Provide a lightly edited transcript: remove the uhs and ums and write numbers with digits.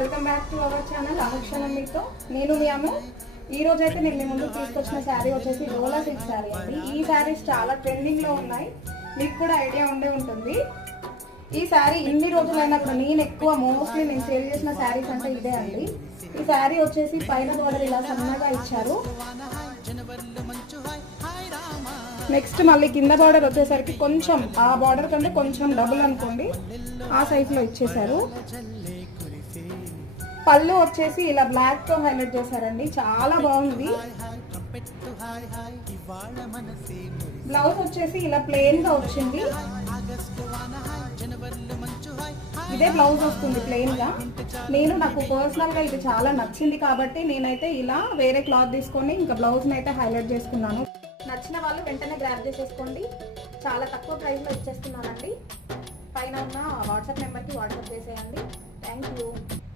Welcome back to our channel అనుక్షణం మీతో. నేను మీ అమ్ము. ఈ రోజు అయితే నేను మీ ముందు తీసుకొచ్చిన శారీ వచ్చేసి డోలా సిల్క్ శారీ అండి. ఈ శారీస్ చాలా ట్రెండింగ్ లో ఉన్నాయి, మీకు కూడా ఐడియా ఉండే ఉంటుంది. ఈ శారీ ఇన్ని రోజులైనా కూడా నేను ఎక్కువ మోస్ట్లీ నేను సేల్ చేసిన శారీస్ అంటే ఇదే అండి. ఈ శారీ వచ్చేసి పైన బార్డర్ ఇలా సన్నగా ఇచ్చారు. నెక్స్ట్ మళ్ళీ కింద బార్డర్ వచ్చేసరికి కొంచెం ఆ బార్డర్ కంటే కొంచెం డబుల్ అనుకోండి, ఆ సైజ్ లో ఇచ్చేసారు. పళ్ళు వచ్చేసి ఇలా బ్లాక్ తో హైలైట్ చేశారండి, చాలా బాగుంది. బ్లౌజ్ వచ్చేసి ఇలా ప్లెయిన్ గా వచ్చింది, ఇదే బ్లౌజ్ వస్తుంది ప్లెయిన్ గా. నాకు పర్సనల్ గా ఇది చాలా నచ్చింది కాబట్టి నేనైతే ఇలా వేరే క్లాత్ తీసుకొని ఇంకా బ్లౌజ్ అయితే హైలైట్ చేసుకున్నాను. నచ్చిన వాళ్ళు వెంటనే గ్రాబ్ చేసేసుకోండి, చాలా తక్కువ ప్రైస్ లో ఇచ్చేస్తున్నానండి. పైన ఉన్న వాట్సాప్ నెంబర్కి వాట్సాప్ చేసేయండి. Thank you.